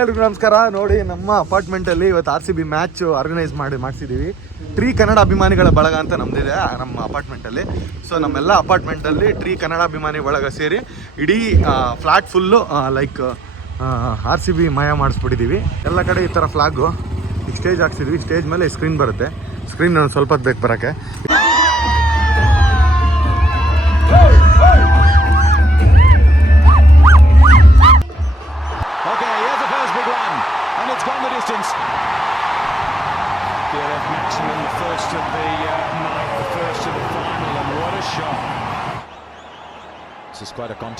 ಎಲ್ರಿಗೂ ನಮಸ್ಕಾರ. ನೋಡಿ, ನಮ್ಮ ಅಪಾರ್ಟ್ಮೆಂಟ್ ಅಲ್ಲಿ ಇವತ್ತು R C B match organise ಮಾಡಿ ಮಾಡಿಸಿದೀವಿ. ಟ್ರೀ ಕನ್ನಡ ಅಭಿಮಾನಿಗಳ ಬಳಗ ಅಂತ ನಮ್ದಿದೆ ನಮ್ಮ ಅಪಾರ್ಟ್ಮೆಂಟ್ ಅಲ್ಲಿ. ಸೊ ನಮ್ಮೆಲ್ಲ ಅಪಾರ್ಟ್ಮೆಂಟ್ ಅಲ್ಲಿ ಟ್ರೀ ಕನ್ನಡ ಅಭಿಮಾನಿ ಬಳಗ ಸೇರಿ ಇಡೀ flat full like R C B ಮಾಯ ಮಾಡಿಸ್ಬಿಟ್ಟಿದ್ದೀವಿ ಎಲ್ಲ ಕಡೆ ಈ ಥರ ಫ್ಲಾಗು ಸ್ಟೇಜ್ ಹಾಕ್ಸಿದ್ವಿ. ಸ್ಟೇಜ್ ಮೇಲೆ ಸ್ಕ್ರೀನ್ ಬರುತ್ತೆ. ಸ್ಕ್ರೀನ್ ಸ್ವಲ್ಪ ಬೇಕು ಬರೋಕ್ಕೆ.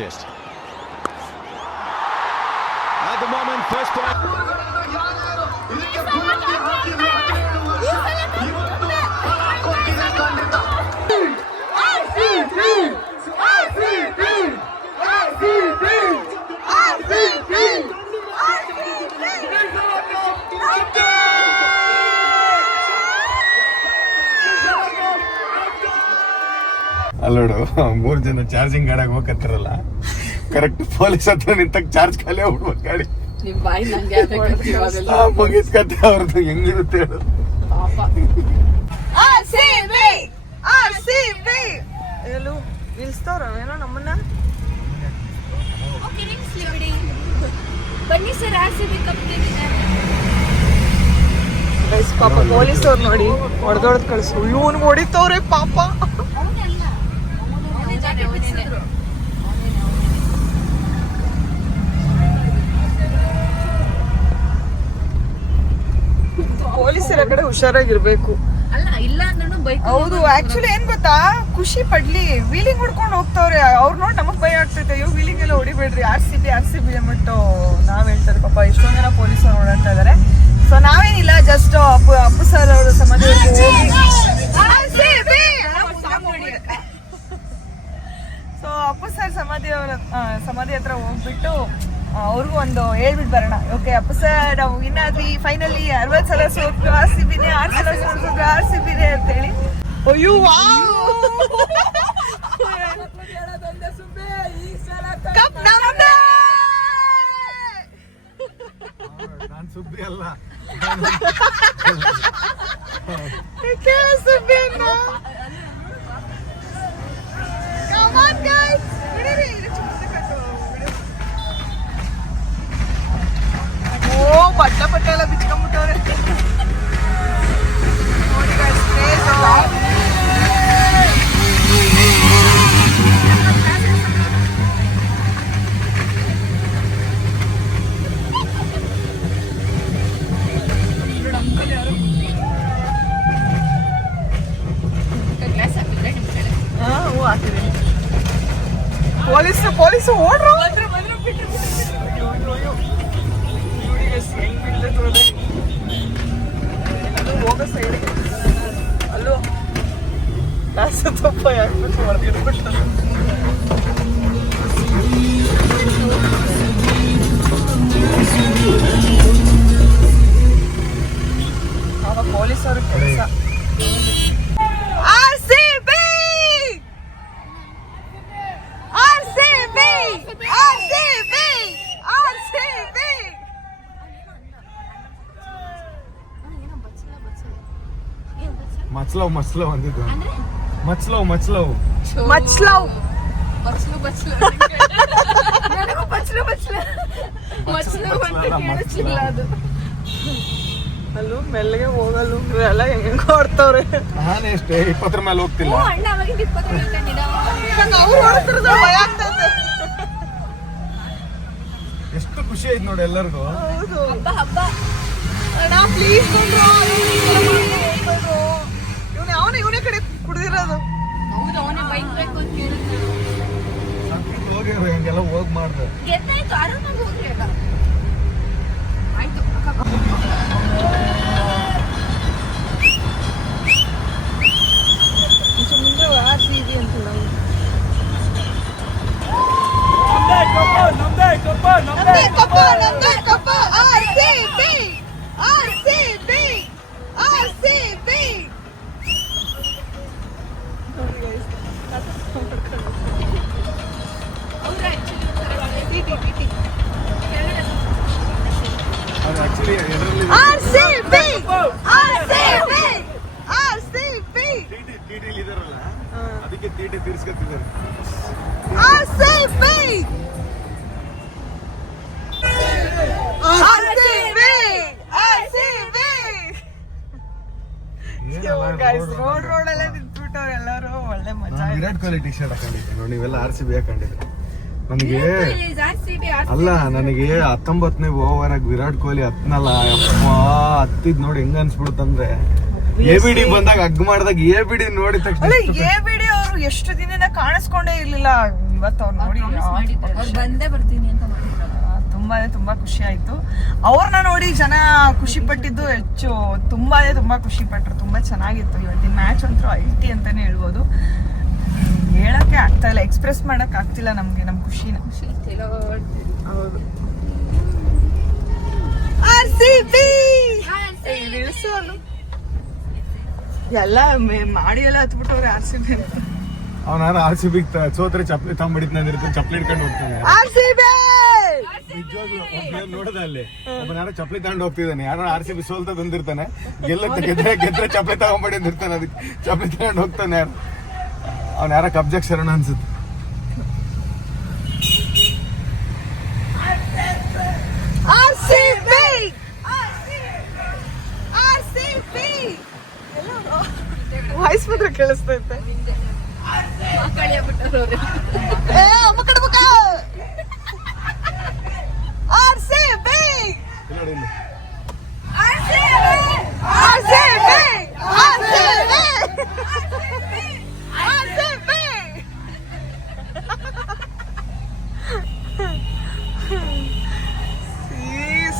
Contest. ಮೂರು ಜನ ಚಾರ್ಜಿಂಗ್ ಗಾಡಿಯಾಗ ಹೋಗತ್ತಿರಲ್ಲ ಕರೆಕ್ಟ್ ಪೊಲೀಸ್ ಹತ್ರ ನಿಂತಾಗ ಚಾರ್ಜ್ ಖಾಲಿ ಆಗ್ಬಿಡ್ಬೇಕು ಗಾಡಿ. ಮುಗಿಸ್ಕತ್ತೆ ಅವ್ರದ್ದು ಹೆಂಗಿರುತ್ತೆ ಹೇಳು. ಪಾಪ. ಪೊಲೀಸ್ ಅವ್ರು ಎಲ್ಲೂ ನಿಲ್ಸ್ತವ್ರ ಏನೋ ನಮ್ಮನ್ನ? ಬನ್ನಿ ಸರ್ ಆರ್ ಸಿ ಬಿ ಪಾಪ ಪೊಲೀಸವ್ರು ನೋಡಿ ಹೊಡೆದೊಡ್ದು ಕಳಿಸು. ಇವನು ಹೊಡಿತವ್ರೆ ಪಾಪ. ಪೊಲೀಸರ ಕಡೆ ಹುಷಾರಾಗಿರ್ಬೇಕು. ಅಲ್ಲ ಇಲ್ಲ ಅಂದ್ರೂ ಬೈಕ್ ಹೌದು ಆಕ್ಚುಲಿ ಏನ್ ಗೊತ್ತಾ? ಖುಷಿ ಪಡ್ಲಿ. ವೀಲಿಂಗ್ ಹೊಡ್ಕೊಂಡು ಹೋಗ್ತಾವ್ರೆ. ಅವ್ರು ನೋಡಿ ನಮಗ್ ಭಯ ಆಗ್ತೈತೆ. ಅಯ್ಯೋ ವೀಲಿಂಗ್ ಎಲ್ಲ ಹೊಡಿಬೇಡ್ರಿ. R C B R C B ಅಂದ್ಬಿಟ್ಟು ನಾವ್ ಹೇಳ್ತಾರೆ ಪಾಪ ಎಷ್ಟೊಂದ್ ಜನ ಪೊಲೀಸರು ಓಡಾಡ್ತಾ ಇದಾರೆ. ಸೊ ನಾವೇನಿಲ್ಲ ಜಸ್ಟ್ ಅಪ್ಪು ಅಪ್ಪು ಸರ್ ಅವರು ಸಮಾಧಿವರೆಗೂ ಹೋಗಿ ಸರ್ ಸಮಾಧಿ ಅವರ ಸಮಾಧಿ ಹತ್ರ ಹೋಗ್ಬಿಟ್ಟು ಅವ್ರಿಗೂ ಒಂದು ಹೇಳ್ಬಿಟ್ಟು ಬರೋಣ. ಓಕೆ ಅಪ್ಪ ಸರ್, ನಾವು ಇನ್ನಾದ್ವಿ ಫೈನಲಿ ಅರವತ್ತು ಸಲ ಸೋತು ಆರ್ ಸಿ ಬಿನೇ, ಆರು ಸಲ ಸೋತು ಆರ್ ಸಿ ಬಿನೇ ಅಂತೇಳಿ. ಅಯ್ಯೋ ಬಚ್ಚಲ ಮಚ್ಲವ್ ಮಚ್ಲವ್ ಅಂದಿದ್ದು ಮಚ್ಲವ್ ಮಚ್ಲವ್ Much love. ಬಚ್ಚಲು ಬಚ್ಚಲು ನನಗೂ ಬಚ್ಚಲು ಬಚ್ಚಲು ಬಚ್ಚಲು ಅಂತ ಕೇಳಿಸ್ಲಿಲ್ಲ ಅದು ಅಲ್ಲೂ ಮೆಲ್ಲಗೆ ಹೋಗಲ್ಲು ಇವೆಲ್ಲ ಹೆಂಗ್ ಹೊಡ್ತವ್ರೆ ನಾನೇ ಅಷ್ಟೇ ಇಪ್ಪತ್ತರ ಮೇಲೆ ಓ ಹೋಗ್ತಿಲ್ಲ ಅಣ್ಣ ಅವಾಗಿಂದ ಇಪ್ಪತ್ತು ಹೇಳ್ತಾ ನಂಗೆ ಅವ್ರು ಹೊಡ್ತಿರೋದು ಭಯ ಆಗ್ತೈತೆ ಎಷ್ಟು ಖುಷಿ ಆಯ್ತು ನೋಡಿ ಎಲ್ಲರಿಗೂ ಹೌದು ಹಬ್ಬ ಹಬ್ಬ ಅಣ್ಣ ಪ್ಲೀಸ್ ಇವನು ಅವನ ಇವನೇ ಕಡೆ ಕುಡ್ದಿರೋದು ಅಂತ ಹಿಂಗೆಲ್ಲ ಹೋಗ್ ಮಾಡ್ದೆ. ಗೆದ್ದಾಯ್ತು ಆರಾಮಾಗಿ ಹೋಗ್ರಿ ಅಲ್ಲ. ಆಯ್ತು ಕಪ್ಪ ಮುಂದೆ ಕಪ್ಪ ಸಿ ಅಂತ ನಮ್ದೇ ಕಪ್ಪ ನಮ್ದೇ cup R C B road road ಅಲ್ಲೇ ನಿಂತ್ಬಿಟ್ಟವ್ರು ಎಲ್ಲರೂ ಒಳ್ಳೆ ಮಜಾ ಇದೆ ವಿರಾಟ್ ಕೊಹ್ಲಿ ಟಿ ಶರ್ಟ್ ಹಾಕೊಂಡಿದ್ದೆ. ನೋಡಿ ನೀವೆಲ್ಲ ಆರ್ ಸಿ ಬಿ ಹಾಕೊಂಡಿದ್ರೆ ನನಗೆ ಅಲ್ಲ ನನಗೆ ಹತ್ತೊಂಬತ್ತನೇ ಓವರ್ ಆಗಿ ವಿರಾಟ್ ಕೊಹ್ಲಿ ಹತ್ನಲ್ಲ. ಯಪ್ಪ ಹತ್ತಿದ್ ನೋಡಿ ಹೆಂಗ ಅನ್ಸ್ಬಿಡುತ್ತಂದ್ರೆ. ಎ ಬಿ ಡಿ ಬಂದಾಗ ಅಗ್ ಮಾಡಿದಾಗ ಎ ಬಿ ಡಿ ನೋಡಿದ ತಕ್ಷಣ ಅಲ್ಲ ಎ ಬಿಡಿ ಅವರು ಎಷ್ಟು ದಿನ ಕಾಣಿಸ್ಕೊಂಡೇ ಇರ್ಲಿಲ್ಲ. ಇವತ್ತು ಅವ್ರು ನೋಡಿ ಅವ್ರು ಬಂದೇ ಬರ್ತೀನಿ ಅಂತ ತುಂಬಾನೇ ತುಂಬಾ ಖುಷಿ ಆಯ್ತು ಅವ್ರನ್ನ ನೋಡಿ ಜನ ಖುಷಿ ಪಟ್ಟಿದ್ದು ಹೆಚ್ಚು ತುಂಬಾನೇ ತುಂಬಾ ಖುಷಿ ಪಟ್ರು ತುಂಬಾ ಚೆನ್ನಾಗಿತ್ತು. ಇವತ್ತಿನ ಮ್ಯಾಚ್ ಅಂತೂ ಐಟಿ ಅಂತಾನೆ ಹೇಳ್ಬೋದು. ಹೇಳಕ್ಕೆ ಆಗ್ತಾ ಇಲ್ಲ. ಎಕ್ಸ್ಪ್ರೆಸ್ ಮಾಡಕ್ ಆಗ್ತಿಲ್ಲ ನಮ್ಗೆ ನಮ್ ಖುಷಿನ. ಎಲ್ಲ ಮಾಡಿ ಎಲ್ಲ ಹತ್ಬಿಟ್ಟವ್ರೆ ಆರ್ ಸಿ ಬಿ ಅವ್ನ ಆರ್ ಸಿ ಬಿ ಸೋತ್ರೆ ಚಪ್ಲಿ ತಗೊಂಡ್ಬಿಡಿದ್ನ ಚಪ್ಲಿ ಇಟ್ಕೊಂಡು ಹೋಗ್ತಾನೆ. ಆರ್ ಸಿ ಬಿ ನೋಡ್ದ ಅಲ್ಲಿ. ಒಬ್ಬನ ಯಾರೋ ಚಪ್ಲಿ ತಗೊಂಡು ಹೋಗ್ತಿದ್ದಾನೆ ಯಾರೋ ಆರ್ ಸಿ ಬಿ ಸೋಲ್ತಾ ಬಂದಿರ್ತಾನೆ. ಗೆಲ್ಲತ್ತೆ ಗೆದ್ರೆ ಗೆದ್ರೆ ಚಪ್ಲಿ ತಗೊಂಡ್ಬಿಡಿ ಅಂದಿರ್ತಾನೆ ಅದಕ್ಕೆ. ಚಪ್ಪಲಿ ತಗೊಂಡು ಹೋಗ್ತಾನೆ ಯಾರು. ಅವ್ನ ಯಾರ ಕಬ್ಜಕ್ ಶರಣ ಅನ್ಸುತ್ತೆ. ವಾಯ್ಸ್ ಮಾತ್ರ ಕೇಳಿಸ್ತೈತೆ ಏ ಅಮ್ಮ ಕಡೆ ಮುಖ ಆರ್ ಸಿ ಬಿ ಇಲ್ಲಿ ನೋಡಿ ಇಲ್ಲಿ. R C B R C B R C B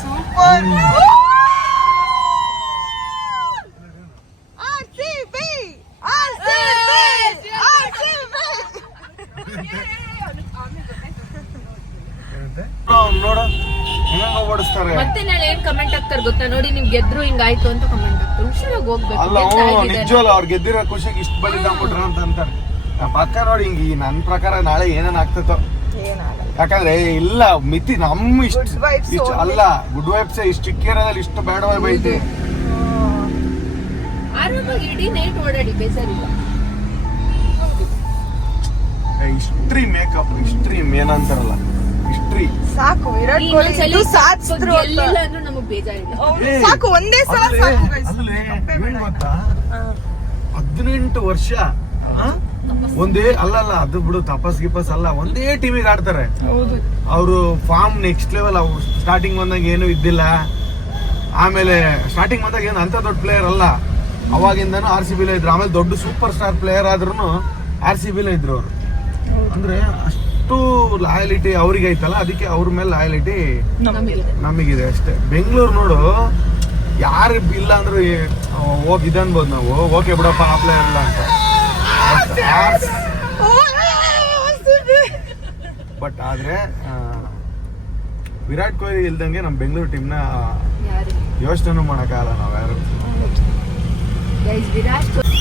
super R C B R C B R C B ಏನಂತೆ? ಅವ್ನ್ ನೋಡು ಓಡಿಸ್ತಾರೆ ಮತ್ತೆ ನಾಳೆ ಏನ್ ಕಮೆಂಟ್ ಆಗ್ತಾರೆ ಗೊತ್ತಾ? ನೋಡಿ ನಿಮ್ ಗೆದ್ರು ಹಿಂಗಾಯ್ತು ಅಂತ ಕಮೆಂಟ್ ಆಗ್ತಾರೆ ಹುಷಾರಾಗಿ ಹೋಗ್ಬೇಕು. ಅಲ್ಲ ಆಗಿದ್ದಾರೆ. ನಿಜವಲ್ಲ ಅವ್ರು ಗೆದ್ದಿರೋ ಖುಷಿಗೆ ಇಷ್ಟು ಬಲಿ ತಗೊಂಡ್ಬಿಟ್ರ ಅಂತ ಅಂತಾರೆ. ಆ ಪಕ್ಕ ನೋಡಿ ಹಿಂಗೆ ಈ ನನ್ನ ಪ್ರಕಾರ ನಾಳೆ ಏನೇನ್ ಆಗ್ತೈತೋ ಯಾಕಂದ್ರೆ ಇಲ್ಲ ಮಿತಿ ನಮ್ಮ ಇಷ್ಟ. ಅಲ್ಲ ಗುಡ್ ವೈಬ್ಸ್ ಇಷ್ಟು ಚಿಕ್ಕಿರೋದ್ರಲ್ಲಿ ಇಷ್ಟು ಬ್ಯಾಡ್ ವೈಬ್ ಐತಿ. ಆರಾಮಾಗಿ ಇಡೀ ನೈಟ್ ಓಡಾಡಿ ಬೇಸರಿಲ್ಲ ಹಿಸ್ಟ್ರಿ ಮೇಕಪ್ ಹಿಸ್ಟ್ರಿ ಏನಂತಾರಲ್ಲ ಹಿಸ್ಟ್ರಿ ಸಾಕು ವಿರಾಟ್ ಕೊಹ್ಲಿ ಸಾಧಿಸಿದ್ರು. ಗೆಲ್ಲಿಲ್ಲ ಅಂದ್ರೂ ನಮಗ್ ಬೇಜಾರಿಲ್ಲ. ಸಾಕು ಒಂದೇ ಸಲ ಸಾಕು. ಹದಿನೆಂಟು ವರ್ಷ? ಒಂದೇ ಅಲ್ಲಲ್ಲ ಅದು ಬಿಡು ತಪಸ್ ಗಿಪಸ್ ಅಲ್ಲ ಒಂದೇ ಟೀಮಿಗೆ ಆಡ್ತಾರೆ. ಹೌದು. ಅವರು ಫಾರ್ಮ್ ನೆಕ್ಸ್ಟ್ ಲೆವೆಲ್ ಅವ್ರು ಸ್ಟಾರ್ಟಿಂಗ್ ಬಂದಾಗ ಏನು ಇದ್ದಿಲ್ಲ. ಆಮೇಲೆ ಸ್ಟಾರ್ಟಿಂಗ್ ಬಂದಾಗ ಏನು ಅಂತ ದೊಡ್ಡ ಪ್ಲೇಯರ್ ಅಲ್ಲ. ಅವಾಗಿಂದನೂ ಆರ್ ಸಿ ಬಿಲೇ ಇದ್ರು. ಆಮೇಲೆ ದೊಡ್ಡ ಸೂಪರ್ ಸ್ಟಾರ್ ಪ್ಲೇಯರ್ ಆದ್ರೂ ಆರ್ ಸಿ ಬಿಲೇ ಇದ್ರು ಅವರು. ಅಂದ್ರೆ ಅಷ್ಟು ಲಾಯಲಿಟಿ ಅವ್ರಿಗೆ ಐತಲ್ಲ ಅದಕ್ಕೆ ಅವ್ರ ಮೇಲೆ ಲಾಯಲಿಟಿ ನಮಗಿದೆ ಅಷ್ಟೇ. ಬೆಂಗಳೂರು ನೋಡು ಯಾರು ಇಲ್ಲ ಅಂದ್ರೆ ಹೋಗಿ ಇದೆ ಅನ್ಬೋದು ನಾವು. ಓಕೆ ಬಿಡಪ್ಪ ಆ ಇರಲ್ಲ ಇಲ್ಲ ಅಂತ. ಬಟ್ ಆದ್ರೆ ವಿರಾಟ್ ಕೊಹ್ಲಿ ಇಲ್ದಂಗೆ ನಮ್ಮ ಬೆಂಗಳೂರು ಟೀಮ್ನ ಯೋಚನೆ ಮಾಡೋಕ್ಕಾಗಲ್ಲ ನಾವು ಯಾರು. ವಿರಾಟ್ ಕೊಹ್ಲಿ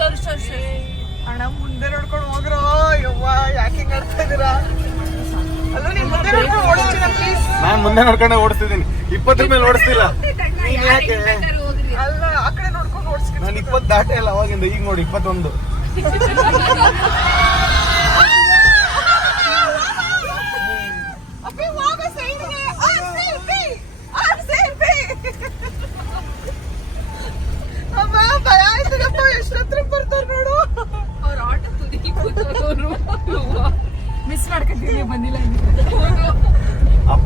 ಹಣ ಮುಂದೆ ನೋಡ್ಕೊಂಡು ಹೋಗ್ರೋ. ಯವ್ವ ಯಾಕೆ ಹಿಂಗ್ ಆಡ್ತಾ ಇದೀರಾ ಅಲ್ಲೂ ನೀನ್ ಮುಂದೆ ನೋಡ್ಕೊಂಡು ಓಡಿಸ್ತೀನ ಪ್ಲೀಸ್ ನಾನು ಮುಂದೆ ನೋಡ್ಕೊಂಡೆ ಓಡಿಸ್ತಿದ್ದೀನಿ. ಇಪ್ಪತ್ತರ ಮೇಲೆ ಓಡಿಸ್ತಿಲ್ಲ. ನೀನ್ ಯಾಕೆ? ಹೋಗ್ರಿ ಅಲ್ಲ ಆ ಕಡೆ ನೋಡ್ಕೊಂಡು ಓಡಿಸ್ತೀನಿ ನಾನು ಇಪ್ಪತ್ತು ದಾಟೆ ಇಲ್ಲ ಅವಾಗಿಂದ. ಈಗ ನೋಡಿ ಇಪ್ಪತ್ತೊಂದು.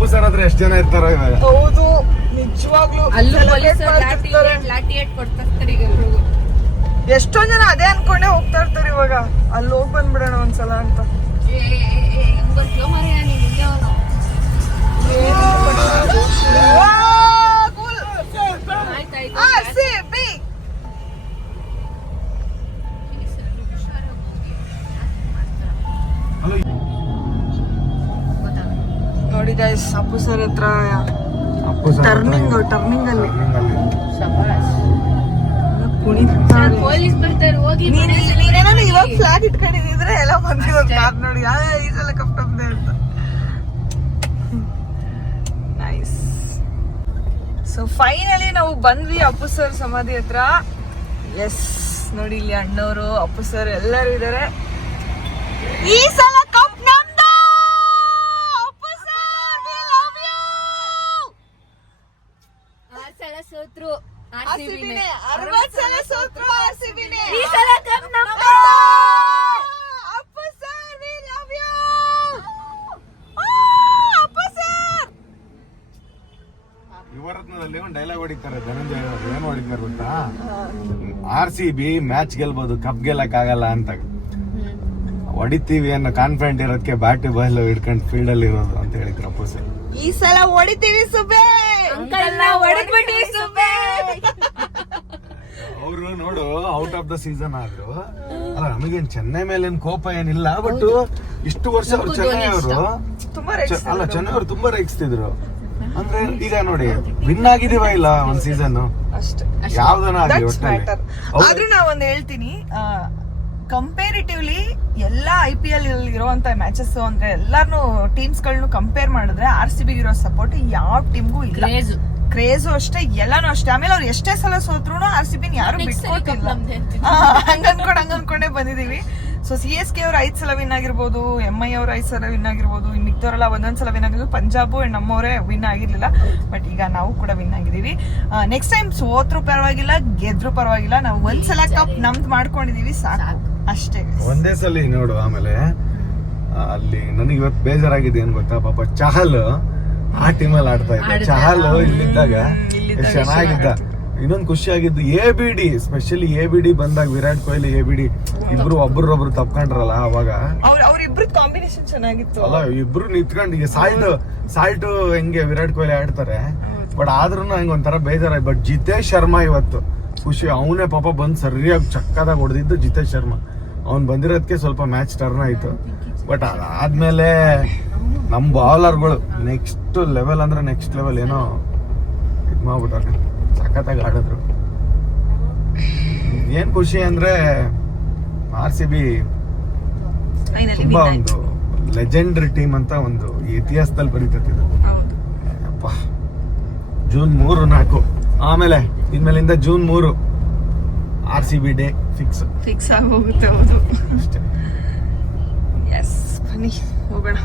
ಅಪ್ಪು ಸರ್ ಹತ್ರ ಎಷ್ಟು ಜನ ಇರ್ತಾರ ಇವಾಗ ಹೌದು ನಿಜವಾಗ್ಲೂ ಅಲ್ಲೂ celebrate ಪೊಲೀಸರು ಲಾಠಿ ಮಾಡ್ತಿರ್ತಾರೆ. ಲಾಠಿ ಏಟ್ ಕೊಡ್ತಾರೆ ಈಗ ಎಲ್ರಿಗೂ ಎಷ್ಟೊಂದ್ ಜನ ಅದೇ ಅನ್ಕೊಂಡೆ ಹೋಗ್ತಾ ಇರ್ತಾರೆ ಇವಾಗ ಅಲ್ಲಿ ಹೋಗ್ ಬಂದ್ಬಿಡೋಣ ಒಂದ್ಸಲ ಅಂತ ಏ, ಏ, ಏ, ನೀನ್ ಅವ್ನು. ಹತ್ರ ಟರ್ನಿಂಗ್ ಟರ್ನಿಂಗ್ ಅಲ್ಲಿ. ನೀನ್ ಫ್ಲಾಗ್ ಇಟ್ಕೊಂಡಿದ್ರೆ ಎಲ್ಲ ಬಂದಿರೋ ಕಾರ್ ನೋಡಿ. ಈ ಸಲ ಕಪ್ ನಮ್ದೆ ಅಂತ. ನೈಸ್ ಸೊ ಫೈನಲಿ ನಾವು ಬಂದ್ವಿ ಅಪ್ಪು ಸರ್ ಸಮಾಧಿ ಹತ್ರ. ಎಸ್ ನೋಡಿ ಇಲ್ಲಿ ಅಣ್ಣವರು ಅಪ್ಪು ಸರ್ ಎಲ್ಲರೂ ಇದ್ದಾರೆ ಈ ಸಲ ಕಪ್ ನಮ್ದು Appu sir we love you. ಆರ್ ಸಲ ಸೋತ್ರು RCB ನೇ. ಅರವತ್ತು ಸಲ ಸೋತ್ರು ಈ ಸಲ ಕಪ್ ನಮ್ಮ Appu sir we love you. ಆ, ಅಪ್ಪು ಸರ್. ಯುವರತ್ನದಲ್ಲಿ ಒಂದು ಡೈಲಾಗ್ ಹೊಡಿತಾರೆ ಧನಂಜಯ ಅವರು. ಏನ್ ಹೊಡಿತಾರೆ ಗೊತ್ತಾ? ಆರ್ ಸಿ ಬಿ ಮ್ಯಾಚ್ ಗೆಲ್ಬೋದು ಕಪ್ ಗೆಲ್ಲಕ್ ಆಗಲ್ಲ ಅಂತ. ಹೊಡಿತೀವಿ ಅನ್ನೋ ಕಾನ್ಫಿಡೆಂಟ್ ಇರೋದಕ್ಕೆ ಬ್ಯಾಟ್ ಬಾಲ್ ಹಿಡ್ಕೊಂಡು ಫೀಲ್ಡ್ ಅಲ್ಲಿ ಇರೋದು ಅಂತ ಹೇಳಿದ್ರು ಅಪ್ಪು ಸರ್ ಈ ಸಲ ಹೊಡಿತೀವಿ ಸುಬೆ ನಾವು ಹೊಡೆದ್ಬಿಟ್ಟಿವಿ ಅವರು ನೋಡು ಔಟ್ ಆಫ್ ದ ಸೀಸನ್ ಆದ್ರು. ಅಲ್ಲ ನಮಗೇನ್ ಚೆನ್ನೈ ಮೇಲೆ ಏನ್ ಕೋಪ ಏನಿಲ್ಲ ಬಟ್ ಇಷ್ಟು ವರ್ಷ ಅವ್ರು ಚೆನ್ನೈ ಅವರು. ತುಂಬಾ ಅಲ್ಲ ಚೆನ್ನೈ ಅವರು ತುಂಬಾ ರೇಗಿಸ್ತಿದ್ರು ಅಂದ್ರೆ ಈಗ ನೋಡಿ ವಿನ್ ಆಗಿದೀವ ಇಲ್ಲ ಒಂದ್ ಸೀಸನ್ ಅಷ್ಟೇ. ಯಾವ್ದನ ಆಗ್ಲಿ ಆದ್ರೂ ನಾ ಒಂದ್ ಹೇಳ್ತೀನಿ ಕಂಪೇರಿಟಿವ್ಲಿ ಎಲ್ಲ ಐ ಪಿ ಎಲ್ ಇರುವಂತ ಮ್ಯಾಚಸ್ ಅಂದ್ರೆ ಎಲ್ಲಾರು ಟೀಮ್ಸ್ಗಳನ್ನು ಕಂಪೇರ್ ಮಾಡಿದ್ರೆ ಆರ್ ಸಿ ಬಿ ಇರೋ ಸಪೋರ್ಟ್ ಯಾವ ಟೀಮ್ಗೂ ಇಲ್ಲ. ಕ್ರೇಜು ಅಷ್ಟೇ ಎಲ್ಲಾನು ಅಷ್ಟೇ ಆಮೇಲೆ ಅವ್ರು ಎಷ್ಟೇ ಸಲ ಸೋತ್ರು ಆರ್ ಸಿ ಬಿನ್ ಯಾರು ಬಿಟ್ಕೊಟ್ಟಿಲ್ಲ ಹಂಗ. ಅನ್ಕೊಂಡ್ ಹಂಗ್ ಅನ್ಕೊಂಡೇ ಬಂದಿದೀವಿ ಸೊ ಸಿ ಎಸ್ ಕೆ ಅವ್ರು ಐದ್ ಸಲ ವಿನ್ ಆಗಿರ್ಬೋದು ಎಂ ಐ ಅವ್ರ ಐದ್ ಸಲ ವಿನ್ ಆಗಿರ್ಬೋದು ಇನ್ ಮಿಕ್ದವರೆಲ್ಲ ಒಂದೊಂದ್ ಸಲ ವಿನ್ ಆಗಿರ್ಬೋದು ಪಂಜಾಬ್ ಅಂಡ್ ನಮ್ಮವರೇ ವಿನ್ ಆಗಿರ್ಲಿಲ್ಲ ಬಟ್ ಈಗ ನಾವು ಕೂಡ ವಿನ್ ಆಗಿದೀವಿ ನೆಕ್ಸ್ಟ್ ಟೈಮ್ ಸೋತ್ರು ಪರವಾಗಿಲ್ಲ ಗೆದ್ರು ಪರವಾಗಿಲ್ಲ ನಾವು ಒಂದ್ಸಲ ಕಪ್ ನಮ್ದು ಮಾಡ್ಕೊಂಡಿದೀವಿ ಸಾಕು. ಅಷ್ಟೇ ಒಂದೇ ಸಲ ನೋಡು ಆಮೇಲೆ ಅಲ್ಲಿ ನನಗೆ ಇವತ್ತು ಬೇಜಾರಾಗಿದೆ ಏನ್ ಗೊತ್ತಾ? ಪಾಪ ಚಹಲ್ ಆ ಟೀಮಲ್ಲಿ ಆಡ್ತಾ ಇದ್ದ. ಚಹಲ್ ಇಲ್ಲಿದ್ದಾಗ ಚೆನ್ನಾಗಿದ್ದ. ಇನ್ನೊಂದು ಖುಷಿ ಆಗಿದ್ದು A B D specially A B D ಬಂದಾಗ Virat Kohli A B D ಇಬ್ರು ಒಬ್ರೊಬ್ರು ತಪ್ಕೊಂಡ್ರಲ್ಲ ಅವಾಗ. ಅವ್ರಿಬ್ರದ್ ಕಾಂಬಿನೇಷನ್ ಚೆನ್ನಾಗಿತ್ತು. ಅಲ್ಲ ಇಬ್ರು ನಿಂತ್ಕೊಂಡು ಈಗ ಸಾಲ್ಟ್ ಸಾಲ್ಟ್ ಹೆಂಗೆ ವಿರಾಟ್ ಕೊಹ್ಲಿ ಆಡ್ತಾರೆ. ಬಟ್ ಆದ್ರೂ ನಂಗೆ ಒಂಥರ ಬೇಜಾರ ಬಟ್ ಜಿತೇಶ್ ಶರ್ಮಾ ಇವತ್ತು ಖುಷಿ ಅವನೇ ಪಾಪ ಬಂದು ಸರಿಯಾಗಿ ಚಕ್ಕದಾಗ ಹೊಡೆದಿದ್ದು ಜಿತೇಶ್ ಶರ್ಮಾ. ಅವ್ನು ಬಂದಿರೋದಕ್ಕೆ ಸ್ವಲ್ಪ ಮ್ಯಾಚ್ ಟರ್ನ್ ಆಯಿತು. ಬಟ್ ಅದಾದ್ಮೇಲೆ ನಮ್ಮ ಬೌಲರ್ಗಳು ನೆಕ್ಸ್ಟ್ ಲೆವೆಲ್ ಅಂದ್ರೆ ನೆಕ್ಸ್ಟ್ ಲೆವೆಲ್ ಏನೋ ಇದು ಮಾಡ್ಬಿಟ್ಟಾರೆ. ಸಖತ್ತಾಗಿ ಆಡಿದ್ರು. ಏನು ಖುಷಿ ಅಂದ್ರೆ ಆರ್ ಸಿ ಬಿ ತುಂಬಾ. ಒಂದು ಲೆಜೆಂಡರಿ ಟೀಮ್ ಅಂತ ಒಂದು ಇತಿಹಾಸದಲ್ಲಿ ಬರೀತತ್ತಿದ್ದು ಹೌದು. ಅಪ್ಪ ಜೂನ್ ಮೂರು ನಾಲ್ಕು. ಆಮೇಲೆ ಇನ್ಮೇಲಿಂದ ಜೂನ್ ಮೂರು R C B day fix. Fix ಆಗಿ ಹೋಗುತ್ತೆ ಹೌದು. ಅಷ್ಟೇ. ಎಸ್ ಬನ್ನಿ ಹೋಗೋಣ.